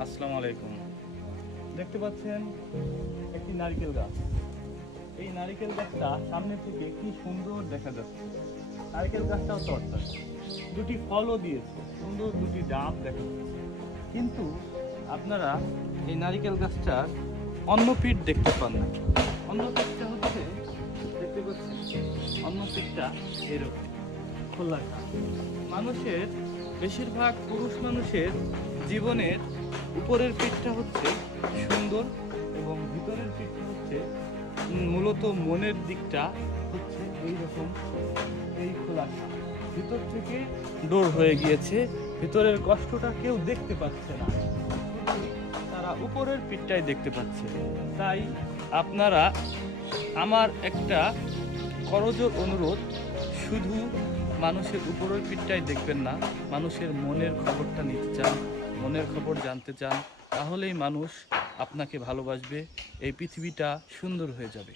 আসসালামু আলাইকুম। দেখতে পাচ্ছেন একটি নারকেল গাছ। এই নারকেল গাছটা সামনে থেকে কি সুন্দর দেখা যাচ্ছে। নারকেল গাছটাও তরতাজা, দুটি ফলও দিয়েছে, সুন্দর দুটি ডাব দেখা যাচ্ছে। কিন্তু আপনারা এই নারকেল গাছটার অন্য পিঠ দেখতে পান না। অন্য পিঠটা হচ্ছে, দেখতে পাচ্ছেন, অন্য পিঠটা এরকম খোলা। মানুষের, বেশিরভাগ পুরুষ মানুষের জীবনের উপরের পিঠটা হচ্ছে সুন্দর এবং ভিতরের পিঠটা হচ্ছে মূলত মনের দিকটা হচ্ছে এইরকম, এই খোলাসা। ভিতর থেকে ডোর হয়ে গিয়েছে, ভিতরের কষ্টটা কেউ দেখতে পাচ্ছে না, তারা উপরের পিঠটাই দেখতে পাচ্ছে। তাই আপনারা, আমার একটা করজোর অনুরোধ, শুধু মানুষের উপরের পিঠটাই দেখবেন না, মানুষের মনের খবরটা নিতে চান, মনের খবর জানতে চান, তাহলেই মানুষ আপনাকে ভালোবাসবে, এই পৃথিবীটা সুন্দর হয়ে যাবে।